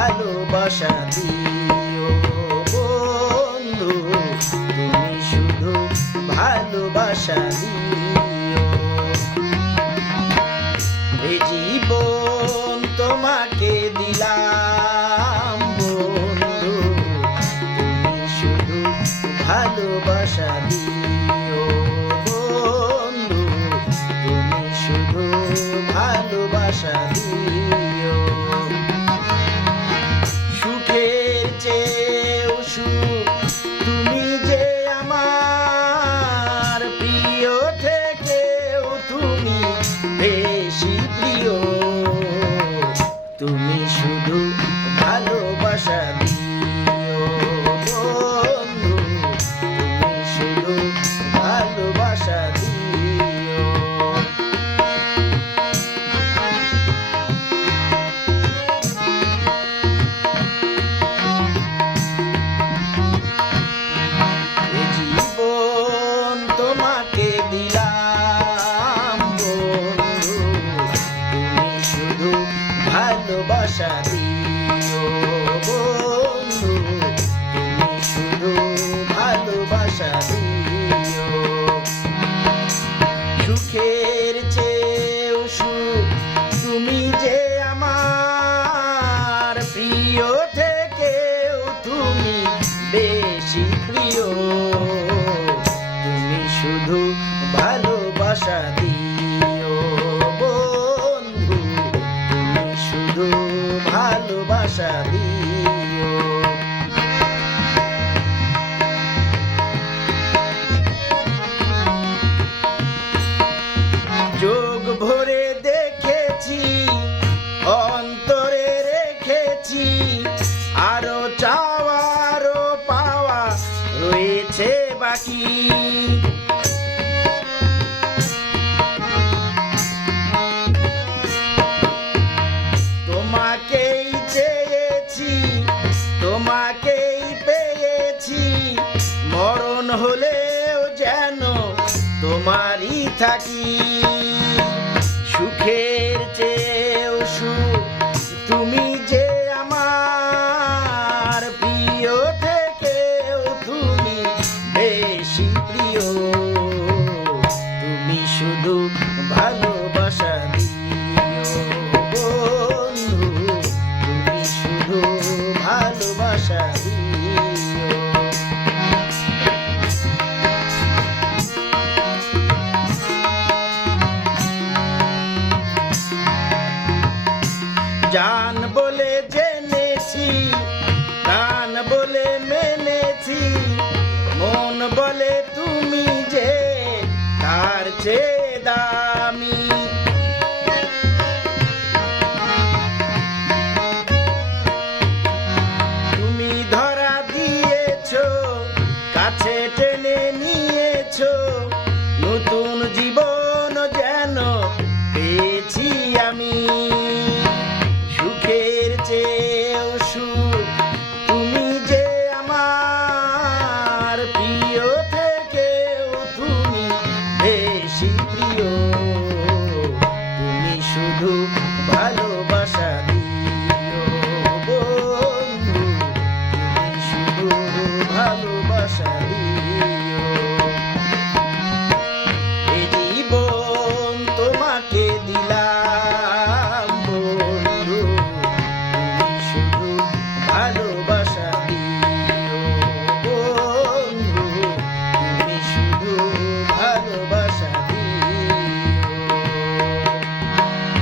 ভালোবাসা দিও বন্ধু, তুমি শুধু ভালোবাসা দিও। এই জীবন তোমাকে দিলাম বন্ধু, তুমি শুধু ভালোবাসা দিও বন্ধু, তুমি শুধু ভালোবাসা দিও। সুখের চেয়েও সুখ তুমি যে আমার, প্রিয় থেকেও তুমি বেশি প্রিয়, তুমি শুধু ভালোবাসা দিও বন্ধু, তুমি শুধু ভালোবাসা দিও। এ জীবন তোমাকে দিলাম বন্ধু, তুমি শুধু ভালোবাসা দিও বন্ধু, তুমি শুধু ভালোবাসা দিও। সুখের চেয়েও সুখ তুমি যে আমার, প্রিয় থেকেও তুমি বেশি প্রিয়, তুমি শুধু ভালোবাসা দিও বন্ধু, তুমি শুধু ভালোবাসা দিও। চোখ ভরে দেখেছি, অন্তরে রেখেছি, আরো চাওয়ারও পাওয়া রয়েছে বাকি। তোমাকেই চেয়েছি, তোমাকেই পেয়েছি, মরণ হলেও যেন তোমারই থাকি। সুখের চেয়েও সুখ তুমি যে আমার, প্রিয় থেকেও তুমি বেশি প্রিয়, তুমি শুধু ভালোবাসা দিও বন্ধু, তুমি শুধু ভালোবাসা দিও। জান বলে জেনেছি, প্রাণ বলে মেনেছি, মন বলে তুমি যে তার চেয়ে দামি। তুমি ধরা দিয়েছো, কাছে টেনে নিয়েছো, নতুন জীবন যেন পেয়েছি আমি। সুখের চেয়েও সুখ